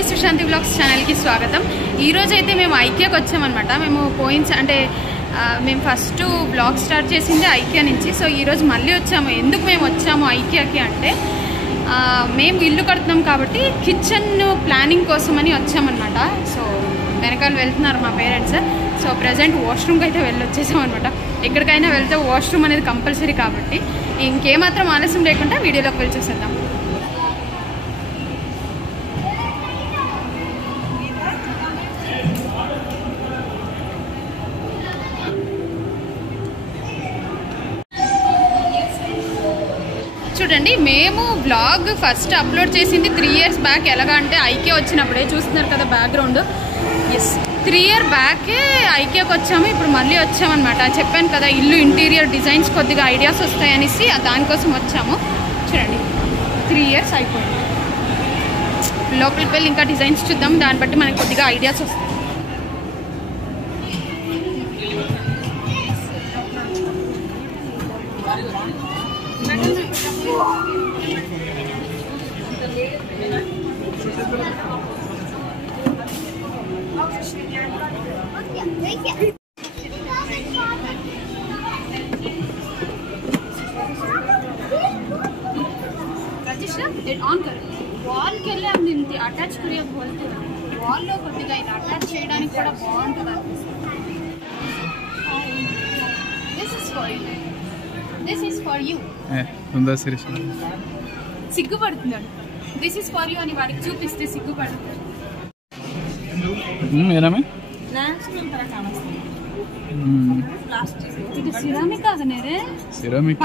అందరికీ సుశాంతి బ్లాగ్స్ ఛానల్కి స్వాగతం. ఈరోజు అయితే మేము ఐకియాకి వచ్చామన్నమాట. మేము మేము ఫస్ట్ బ్లాగ్ స్టార్ట్ చేసింది ఐకియా నుంచి. సో ఈరోజు మళ్ళీ వచ్చాము. ఎందుకు మేము వచ్చాము ఐకియాకి అంటే మేము ఇల్లు కడుతున్నాం కాబట్టి కిచెన్ ప్లానింగ్ కోసమని వచ్చామన్నమాట. సో వెనకాల వెళ్తున్నారు మా పేరెంట్స్. సో ప్రజెంట్ వాష్రూమ్కి అయితే వచ్చేసాం అనమాట. ఎక్కడికైనా వెళ్తే వాష్రూమ్ అనేది కంపల్సరీ కాబట్టి ఇంకేమాత్రం ఆలస్యం లేకుండా వీడియోలోకి వెళ్ళి చూసేద్దాం. చూడండి, మేము బ్లాగ్ ఫస్ట్ అప్లోడ్ చేసింది 3 years బ్యాక్. ఎలాగా అంటే ఐకియా వచ్చినప్పుడే చూస్తున్నారు కదా బ్యాక్గ్రౌండ్. ఎస్, 3 years బ్యాకే ఐకియాకి వచ్చాము. ఇప్పుడు మళ్ళీ వచ్చామన్నమాట. చెప్పాను కదా ఇల్లు ఇంటీరియర్ డిజైన్స్ కొద్దిగా ఐడియాస్ వస్తాయనేసి దానికోసం వచ్చాము. చూడండి, 3 years అయిపోయింది. లోపలికి వెళ్ళి ఇంకా డిజైన్స్ చూద్దాం. దాన్ని బట్టి మనకి కొద్దిగా ఐడియాస్ వస్తాయి. వాల్ కి వెళ్ళి అది అటాచ్ కరియా బోల్తే వాల్ లో కొద్దిగా ఇది అటాచ్ చేయడానికి కూడా బాగుంటుంది అనిపిస్తుంది. This is for you. సిగ్గుపడుతున్నాడు. దిస్ ఇస్ ఫర్ యూ అని వాడికి చూపిస్తే సిగ్గుపడుతుంది. ఇది సిరామిక్ ఆగనేరే సిరామిక్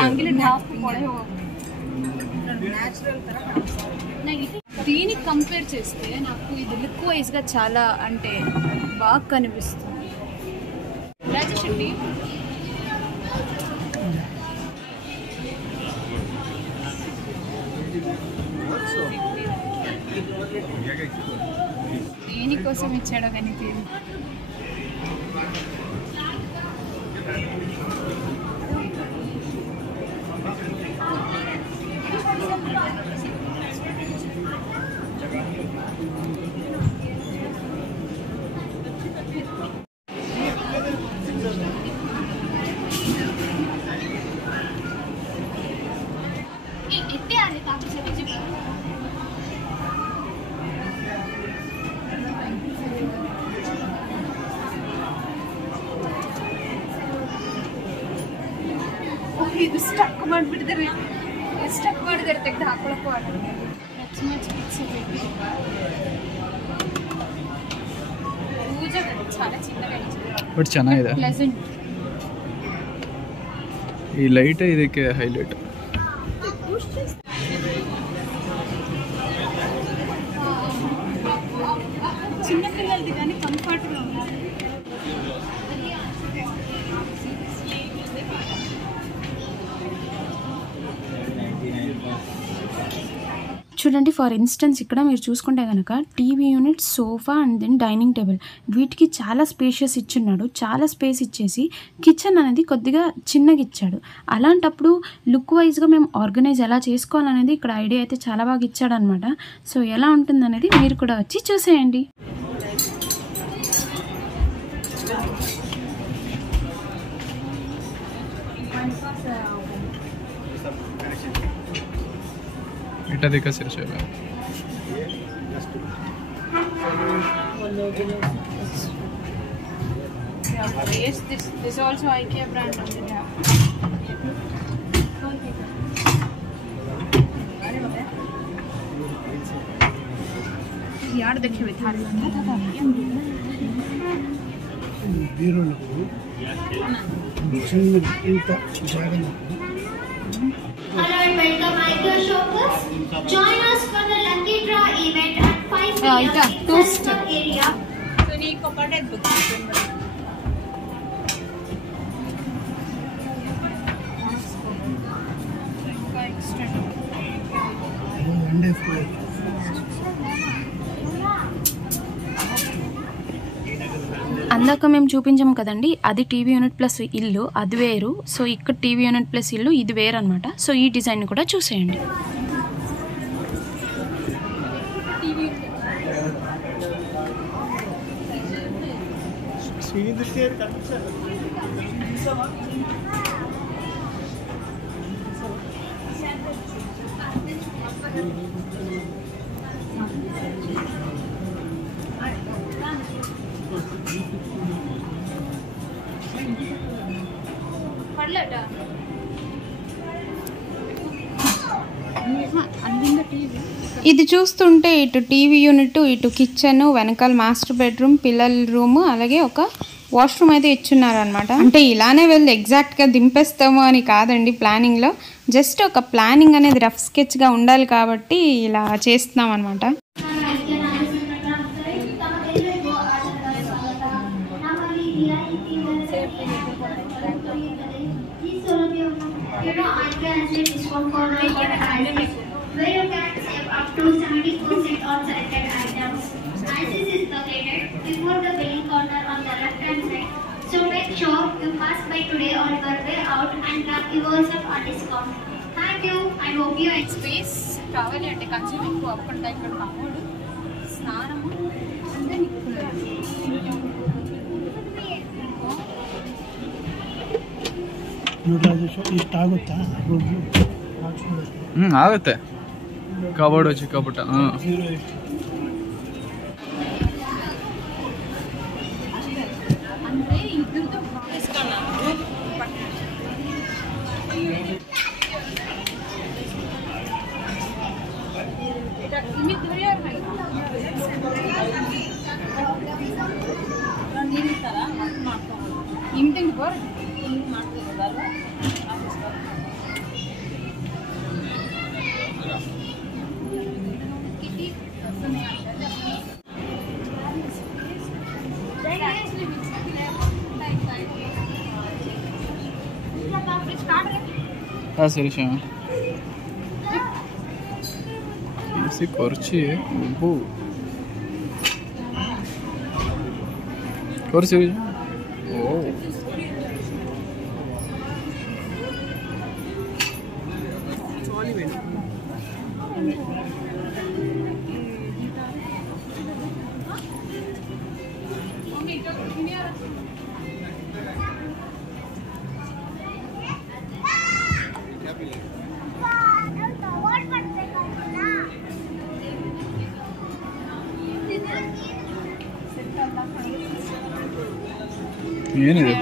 దీనికి కంపేర్ చేస్తే నాకు ఇది లుక్ వైజ్ గా చాలా అంటే బాగా కనిపిస్తుంది. రాజశెట్టి దేనికోసం ఇచ్చాడో కానీ ಇದು ಸ್ಟಕ್ ಮಾಡಿಬಿಟ್ಟಿದ್ದಾರೆ. ಸ್ಟಕ್ ಮಾಡಿದ್ದಾರೆ, ತೆಗೆದು ಹಾಕೊಳ್ಳೋಕ್ಕೂ ಆಗಲ್ಲ. ಪೂಜಾ చాలా చిన్నగా ಬಟ್ ಚೆನ್ನಾಗಿದೆ. ಪ್ಲೆಸೆಂಟ್ ಈ ಲೈಟ್ ಇದಕ್ಕೆ ಹೈಲೈಟ್. చిన్న పిల్లలది కానీ కంఫర్ట్గా ఉంది. చూడండి, ఫర్ ఇన్స్టెన్స్ ఇక్కడ మీరు చూసుకుంటే కనుక TV unit, sofa and then dining table వీటికి చాలా స్పేషియస్ ఇచ్చున్నాడు. చాలా స్పేస్ ఇచ్చేసి కిచెన్ అనేది కొద్దిగా చిన్నగా ఇచ్చాడు. అలాంటప్పుడు లుక్ వైజ్గా మేము ఆర్గనైజ్ ఎలా చేసుకోవాలనేది ఇక్కడ ఐడియా అయితే చాలా బాగా ఇచ్చాడు అనమాట. సో ఎలా ఉంటుందనేది మీరు కూడా వచ్చి చూసేయండి. এটা দেখা শেষ হবে। Yes, this also IKEA brand only. यार देखिए थाली Hello and welcome IKEA shoppers. Join us for the lucky draw event at 5 p.m. in the area. So nee kopade book. అందాక మేము చూపించాం కదండి, అది టీవీ యూనిట్ ప్లస్ ఇల్లు, అది వేరు. సో ఇక్కడ టీవీ యూనిట్ ప్లస్ ఇల్లు, ఇది వేరు అనమాట. సో ఈ డిజైన్ కూడా చూసేయండి. ఇది చూస్తుంటే ఇటు టీవీ యూనిట్, ఇటు కిచెన్, వెనకాల మాస్టర్ బెడ్రూమ్, పిల్లల రూమ్, అలాగే ఒక వాష్రూమ్ అయితే ఇచ్చున్నారు అనమాట. అంటే ఇలానే వెళ్ళి ఎగ్జాక్ట్గా దింపేస్తాము అని కాదండి ప్లానింగ్లో, జస్ట్ ఒక ప్లానింగ్ అనేది రఫ్ స్కెచ్గా ఉండాలి కాబట్టి ఇలా చేస్తున్నాం అనమాట. Where you can save up to 70% on selected items. ISIS is located before the billing counter on the left hand side. So make sure you pass by today on your way out and grab yourself a discount. Thank you and hope you enjoy. Space కావాలి అంటే కొంచెం ఎక్కువ అప్పుడు ఇక్కడ కావాలి స్నానము అంటే ಆಗುತ್ತೆ ಕಬೋರ್ಡ್ ಚಿಕ್ಕಪುಟ್ಟ అంటే ఇద్దరితో తీసుకున్నాను. ఇంటింటి బోర్ സുരേഷ കുറച്ച് കുറച്ച് ഓ ಏನಿದೆ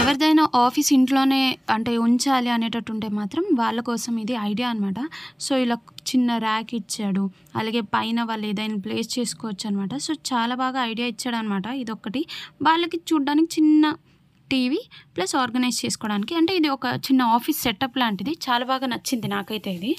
ఎవరిదైనా ఆఫీస్ ఇంట్లోనే అంటే ఉంచాలి అనేటట్టు ఉంటే మాత్రం వాళ్ళ కోసం ఇది ఐడియా అనమాట. సో ఇలా చిన్న ర్యాక్ ఇచ్చాడు, అలాగే పైన వాళ్ళు ఏదైనా ప్లేస్ చేసుకోవచ్చు అనమాట. సో చాలా బాగా ఐడియా ఇచ్చాడు అనమాట. ఇదొక్కటి వాళ్ళకి చూడడానికి చిన్న టీవీ ప్లస్ ఆర్గనైజ్ చేసుకోవడానికి, అంటే ఇది ఒక చిన్న ఆఫీస్ సెటప్ లాంటిది. చాలా బాగా నచ్చింది నాకైతే ఇది.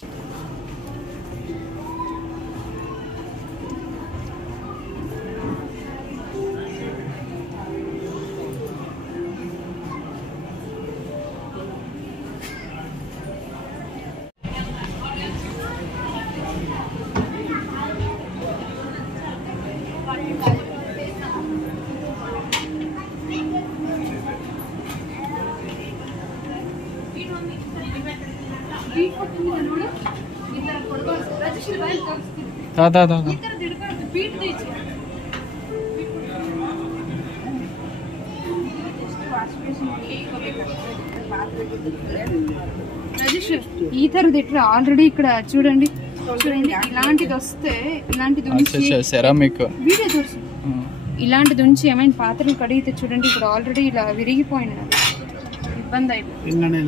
ఈ తరది ఇట్లా ఆల్రెడీ ఇక్కడ చూడండి ఇలాంటిది వస్తే ఇలాంటిది సెరామిక్ వీడియో చూసి ఇలాంటిది ఉంచి ఏమైనా పాత్రలు కడిగితే చూడండి ఇక్కడ ఆల్రెడీ ఇలా విరిగిపోయినది. ఇబ్బంది అయిపోయింది.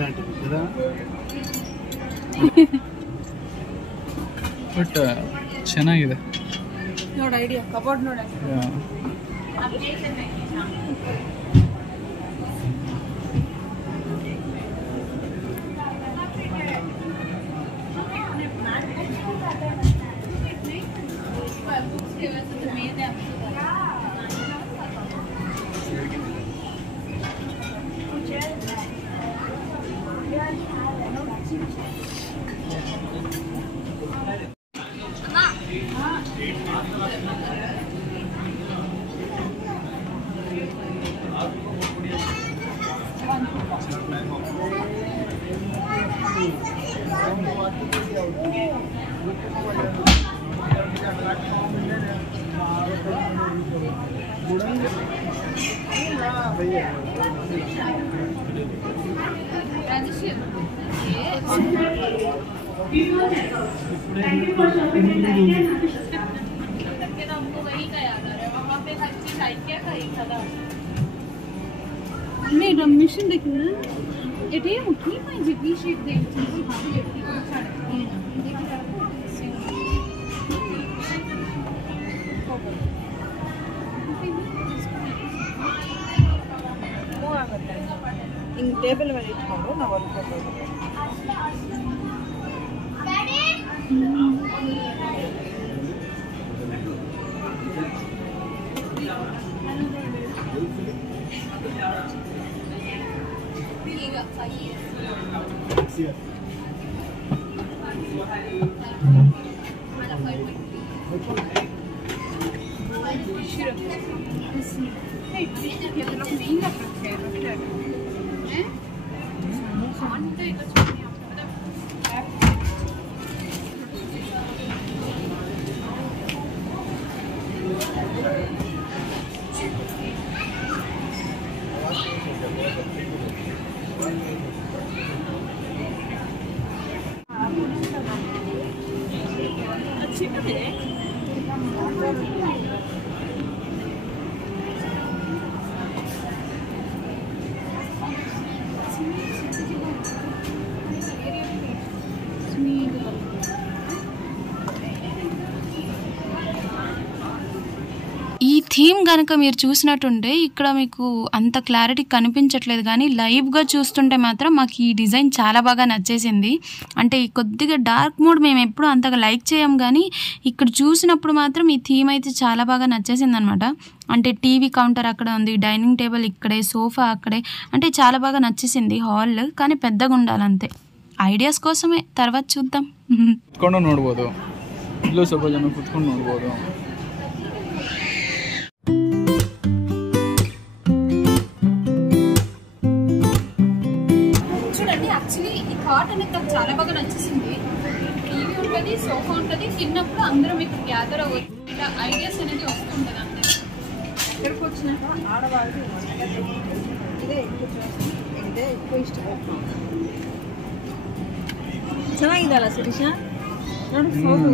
ಬಟ್ ಚೆನ್ನಾಗಿದೆ ನೋಡು ಐಡಿಯಾ ಕಬೋರ್ಡ್ ನೋಡ मिशन देखना ये उठी पाहिजे वी शेप द्यायची ಹಿಂಗೆ ಟೇಬಲ್ ಮೇಲೆ ಇಟ್ಕೊಂಡು ನಾವು ಹೊಲ್ಕೋಬೋದು. ఈ థీమ్ కనుక మీరు చూసినట్టుంటే ఇక్కడ మీకు అంత క్లారిటీ కనిపించట్లేదు, కానీ లైవ్గా చూస్తుంటే మాత్రం మాకు ఈ డిజైన్ చాలా బాగా నచ్చేసింది. అంటే కొద్దిగా డార్క్ మోడ్ మేము ఎప్పుడు అంతగా లైక్ చేయం, కానీ ఇక్కడ చూసినప్పుడు మాత్రం ఈ థీమ్ అయితే చాలా బాగా నచ్చేసింది అనమాట. అంటే టీవీ కౌంటర్ అక్కడ ఉంది, డైనింగ్ టేబుల్ ఇక్కడే, సోఫా అక్కడే, అంటే చాలా బాగా నచ్చేసింది. హాల్ కానీ పెద్దగా ఉండాలంతే. ಐಡಿಯಾಸ್ ಕೋಸಮೇ తర్వాత చూద్దాం. ಕುತ್ಕೊಂಡು ನೋಡ್ಬೋದು, ಇಲ್ಲೂ ಸ್ವಲ್ಪ ಜನ ಕುತ್ಕೊಂಡು ನೋಡ್ಬೋದು. చూడండి, యాక్చువల్లీ ఈ కాట్ అనేది నాకు చాలా బాగా నచ్చేసింది. టీవీ ఉంటుంది, సోఫా ఉంటుంది, తిన్నప్పుడు అందరం ఇక్కడ గ్యాదర్ అవ్వచ్చు. ఇలా ఐడియాస్ అనేది వస్తుంటుంది. అంతే ఎక్కడికి వచ్చినాక ఆడవాళ్ళు ఇదే ఎక్కువ ఇష్టపడుతుంది. ಚೆನ್ನಾಗಿದಲ್ಲ ಶಿರೀಷ, ನೋಡಿ photo.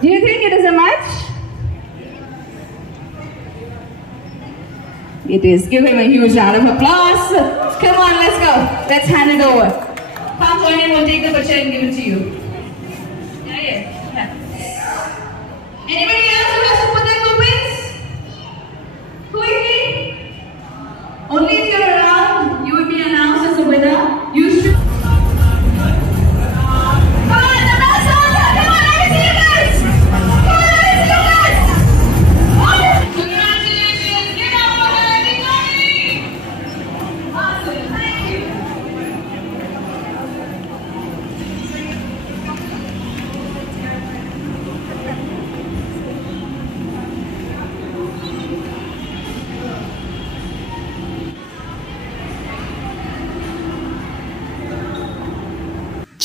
Do you think it is a match? It is. Give him a huge round of applause. Come on, let's go. Let's hand it over. Come join in, we'll take the picture and give it to you. Yeah. Anybody else who has to put their coupons? Quickly. Only if you're around, you will be announced as the winner. You should. Come on, the best answer. Come on, let me see you guys. Come on, let me see you guys. Congratulations. Give it up for everybody. Awesome. Thank you.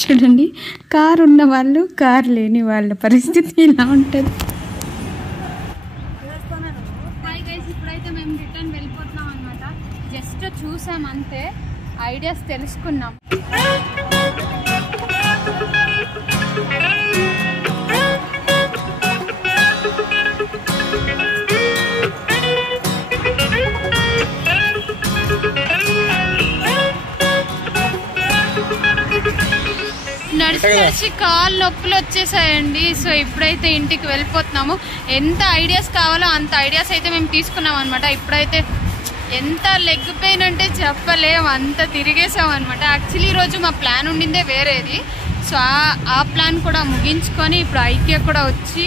చూడండి, car ఉన్న వాళ్ళు, car లేని వాళ్ళ పరిస్థితి ఇలా ఉంటుంది. Hi guys, ఇప్పుడైతే మేము రిటర్న్ వెళ్ళిపోతున్నాం అనమాట. జస్ట్ చూసాం అంతే, ఐడియాస్ తెలుసుకున్నాం. నడిచి నడిచి కాళ్ళు నొప్పులు వచ్చేసాయండి. సో ఇప్పుడైతే ఇంటికి వెళ్ళిపోతున్నాము. ఎంత ఐడియాస్ కావాలో అంత ఐడియాస్ అయితే మేము తీసుకున్నాం అనమాట. ఇప్పుడైతే ఎంత లెగ్ పెయిన్ అంటే చెప్పలేము, అంత తిరిగేసాం అనమాట. యాక్చువల్లీ ఈరోజు మా ప్లాన్ ఉండిందే వేరేది. సో ఆ ప్లాన్ కూడా ముగించుకొని ఇప్పుడు ఐకియా కూడా వచ్చి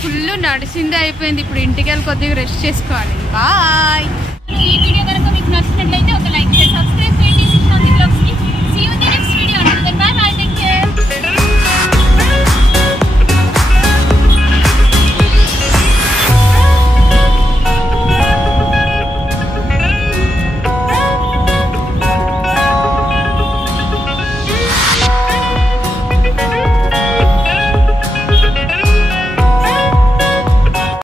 ఫుల్ నడిచిందే అయిపోయింది. ఇప్పుడు ఇంటికి వెళ్ళి కొద్దిగా రెస్ట్ చేసుకోవాలి. బాయ్. ఈ వీడియో కనుక మీకు నచ్చినట్లయితే ఒక లైక్